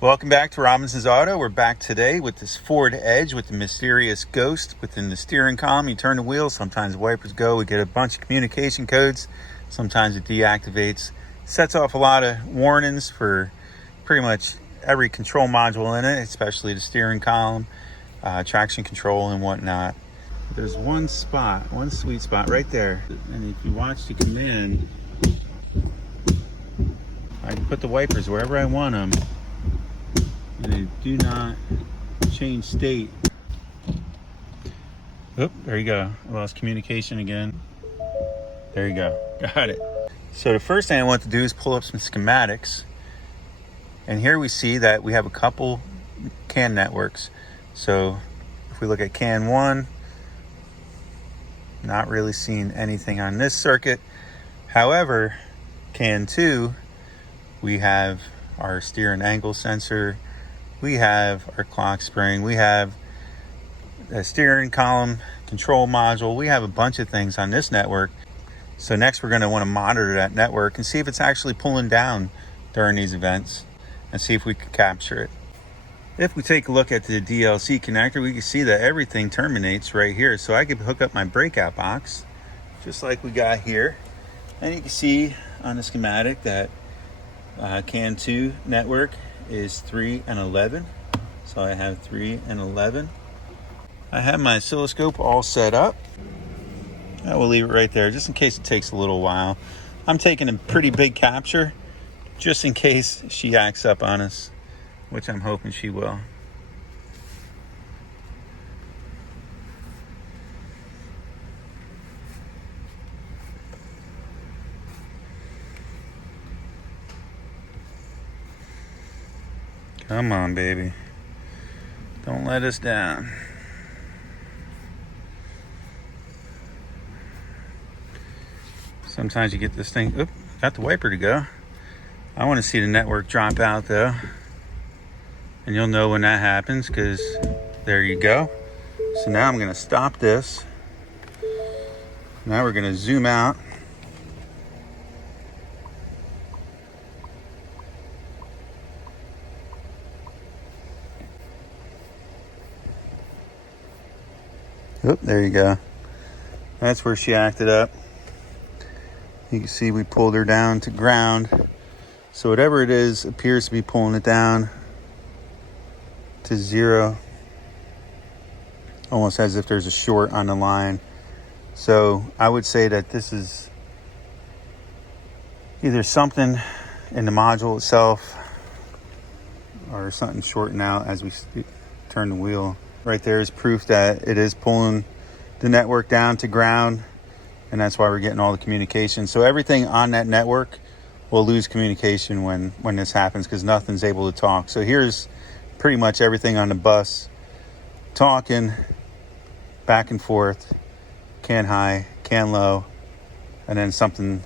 Welcome back to Robinsons Auto. We're back today with this Ford Edge with the mysterious ghost within the steering column. You turn the wheel, sometimes the wipers go. We get a bunch of communication codes. Sometimes it deactivates. Sets off a lot of warnings for pretty much every control module in it, especially the steering column, traction control and whatnot. There's one spot, one sweet spot right there. And if you watch the command, I can put the wipers wherever I want them. And they do not change state. Oop, there you go. I lost communication again. There you go. Got it. So the first thing I want to do is pull up some schematics. And here we see that we have a couple CAN networks. So if we look at CAN 1, not really seeing anything on this circuit. However, CAN 2, we have our steering angle sensor. We have our clock spring, we have a steering column control module, we have a bunch of things on this network. So next we're going to want to monitor that network and see if it's actually pulling down during these events and see if we can capture it. If we take a look at the DLC connector, we can see that everything terminates right here. So I could hook up my breakout box just like we got here, and you can see on the schematic that CAN 2 network is 3 and 11. So I have 3 and 11. I have my oscilloscope all set up. I will leave it right there just in case it takes a little while. I'm taking a pretty big capture just in case she acts up on us, which I'm hoping she will. Come on, baby. Don't let us down. Sometimes you get this thing, oop, got the wiper to go. I want to see the network drop out though. And you'll know when that happens because there you go. So now I'm going to stop this. Now we're going to zoom out. Oop, there you go. That's where she acted up. You can see we pulled her down to ground. So whatever it is appears to be pulling it down to 0. Almost as if there's a short on the line. So I would say that this is either something in the module itself or something shorting out as we turn the wheel. Right there is proof that it is pulling the network down to ground, and that's why we're getting all the communication. So everything on that network will lose communication when this happens because nothing's able to talk. So here's pretty much everything on the bus talking back and forth, CAN high, CAN low, and then something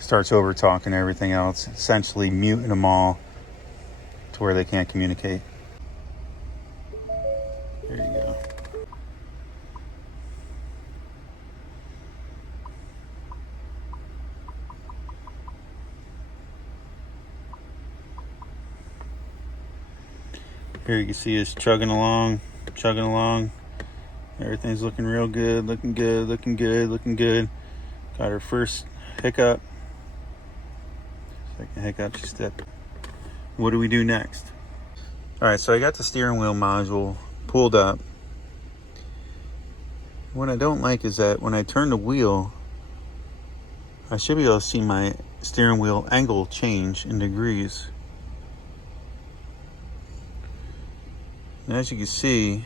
starts over talking everything else, essentially muting them all to where they can't communicate. There you go. Here you can see us chugging along. Everything's looking real good, looking good. Got our first hiccup. Second hiccup, she stepped. What do we do next? All right, so I got the steering wheel module pulled up. What I don't like is that when I turn the wheel, I should be able to see my steering wheel angle change in degrees. And as you can see,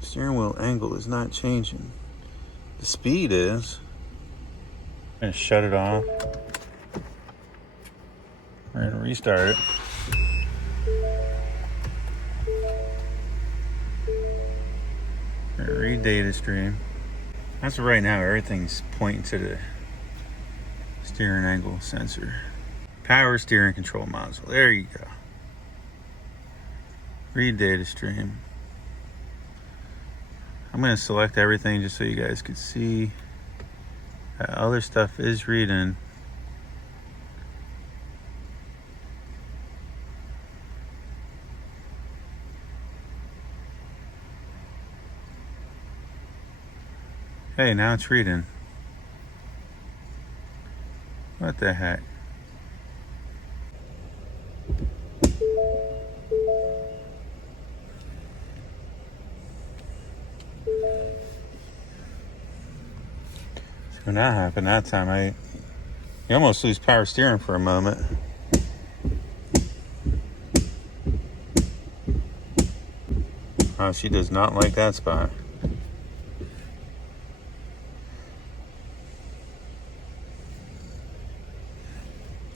steering wheel angle is not changing. The speed is. I'm gonna shut it off. We're gonna restart it. We're gonna read data stream. As of right now, everything's pointing to the steering angle sensor. Power steering control module. There you go. Read data stream. I'm going to select everything just so you guys could see. That other stuff is reading. Hey, now it's reading. What the heck? When that happened that time, you almost lose power steering for a moment. Oh, she does not like that spot.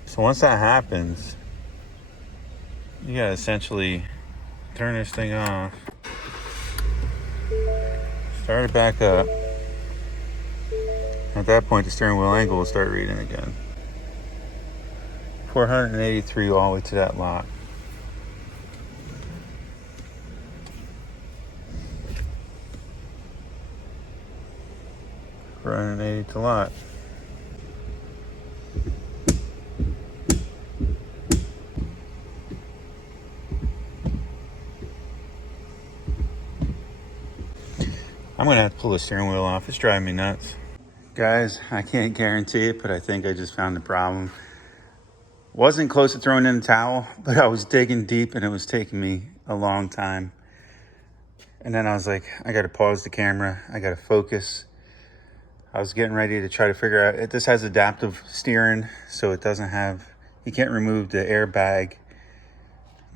So once that happens, you gotta essentially turn this thing off, start it back up. At that point, the steering wheel angle will start reading again. 483 all the way to that lock. $480 to lot. I'm gonna have to pull the steering wheel off. It's driving me nuts. Guys, I can't guarantee it, but I think I just found the problem. Wasn't close to throwing in the towel, but I was digging deep and it was taking me a long time. And then I was like, I gotta pause the camera. I gotta focus. I was getting ready to try to figure out, this has adaptive steering, so it doesn't have, you can't remove the airbag.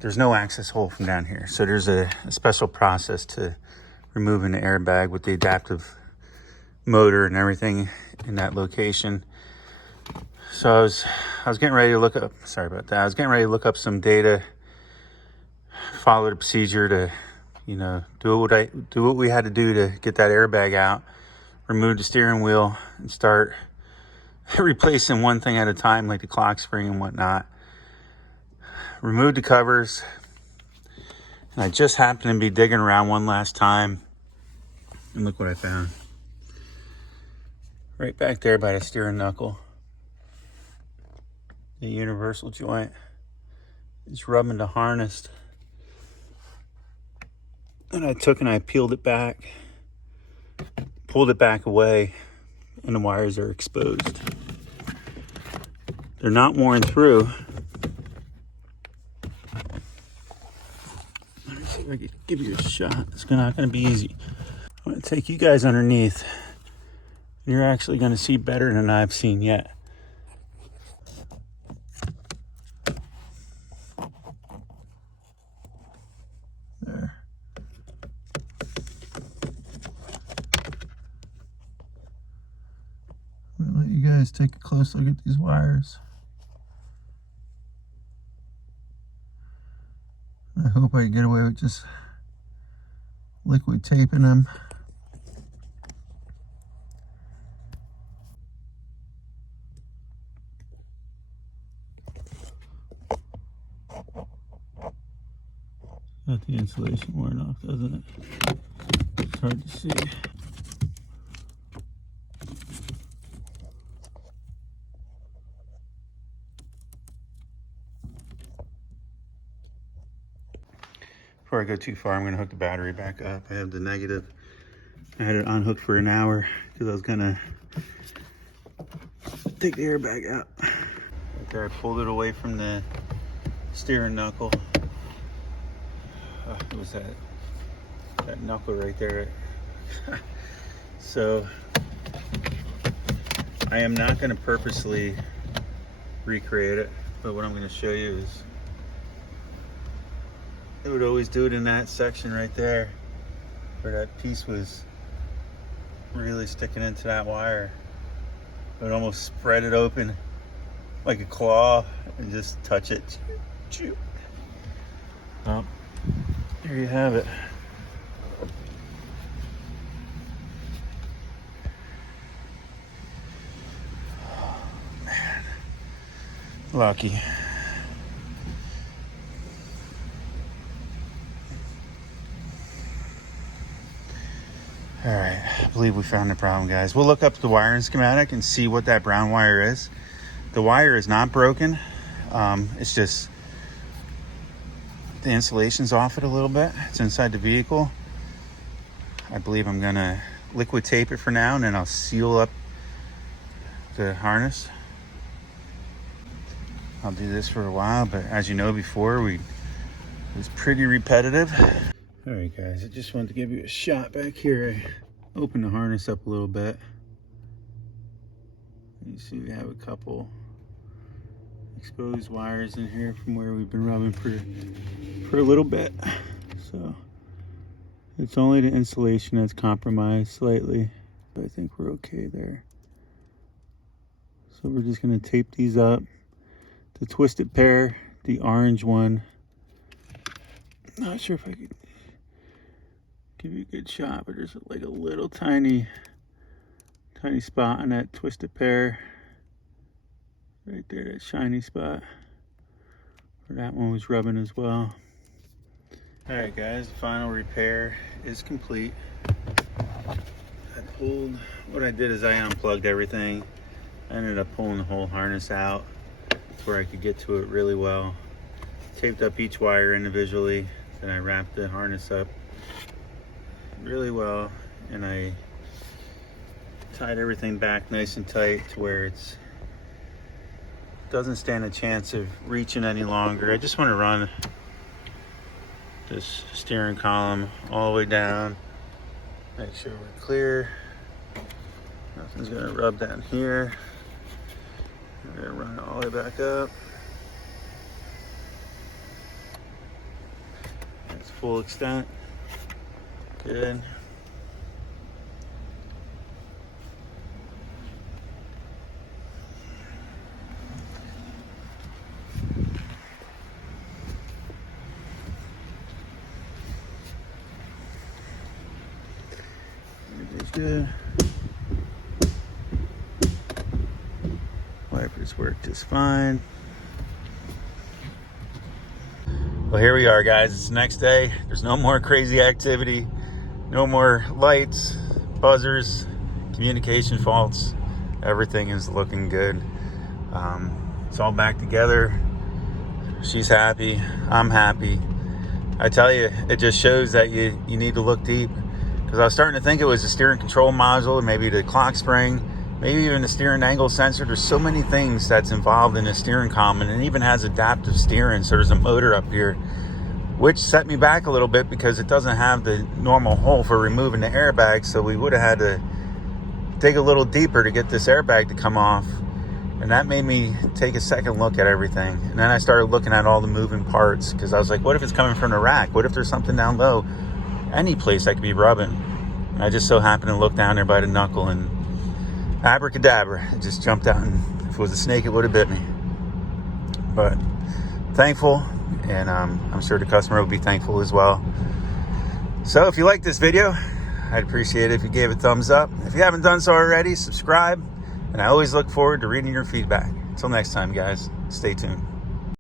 There's no access hole from down here. So there's a special process to removing the airbag with the adaptive motor and everything in that location. So I was getting ready to look up, sorry about that. I was getting ready to look up some data, follow the procedure to, do what we had to do to get that airbag out, remove the steering wheel and start replacing one thing at a time, like the clock spring and whatnot. Remove the covers. And I just happened to be digging around one last time. And look what I found. Right back there by the steering knuckle. The universal joint is rubbing the harness. And I took and I peeled it back, pulled it back away, and the wires are exposed. They're not worn through. Let me see if I can give you a shot. It's not going to be easy. I'm going to take you guys underneath. You're actually going to see better than I've seen yet. There. I'm going to let you guys take a close look at these wires. I hope I can get away with just liquid taping them. Got the insulation worn off, doesn't it? It's hard to see. Before I go too far, I'm going to hook the battery back up. I have the negative. I had it unhooked for an hour because I was going to take the airbag out. Right there, I pulled it away from the steering knuckle. It was that knuckle right there. So I am not going to purposely recreate it, but what I'm going to show you is it would always do it in that section right there where that piece was really sticking into that wire. It would almost spread it open like a claw and just touch it. Chew. Oh, there you have it. Oh, man. Lucky. All right, believe we found the problem, guys. We'll look up the wiring schematic and see what that brown wire is. The wire is not broken. It's just the insulation's off it a little bit. It's inside the vehicle. I believe I'm gonna liquid tape it for now, and then I'll seal up the harness. I'll do this for a while, but as you know before, it was pretty repetitive. All right, guys, I just wanted to give you a shot back here. I opened the harness up a little bit. You see we have a couple exposed wires in here from where we've been rubbing for a little bit. So it's only the insulation that's compromised slightly, but I think we're okay there. So we're just gonna tape these up. The twisted pair, the orange one. Not sure if I could give you a good shot, but there's like a little tiny spot on that twisted pair. Right there, that shiny spot. Where that one was rubbing as well. All right, guys, the final repair is complete. What I did is I unplugged everything. I ended up pulling the whole harness out where I could get to it really well. Taped up each wire individually, then I wrapped the harness up really well, and I tied everything back nice and tight to where it doesn't stand a chance of reaching any longer. I just want to run this steering column all the way down, make sure we're clear. Nothing's gonna rub down here. We're gonna run it all the way back up. That's full extent. Good. Everything's good. Wipers work just fine. Well, here we are, guys. It's the next day. There's no more crazy activity, no more lights, buzzers, communication faults. Everything is looking good. It's all back together. She's happy. I'm happy. I tell you, it just shows that you need to look deep, because I was starting to think it was the steering control module, or maybe the clock spring, maybe even the steering angle sensor. There's so many things that's involved in the steering column, and it even has adaptive steering. So there's a motor up here, which set me back a little bit because it doesn't have the normal hole for removing the airbag. So we would have had to dig a little deeper to get this airbag to come off. And that made me take a second look at everything. And then I started looking at all the moving parts, because I was like, what if it's coming from the rack? What if there's something down low? Any place I could be rubbing. And I just so happened to look down there by the knuckle, and abracadabra, it just jumped out, and if it was a snake, it would have bit me. But thankful, and I'm sure the customer will be thankful as well. So if you like this video, I'd appreciate it if you gave it a thumbs up. If you haven't done so already, subscribe, and I always look forward to reading your feedback. Until next time, guys, stay tuned.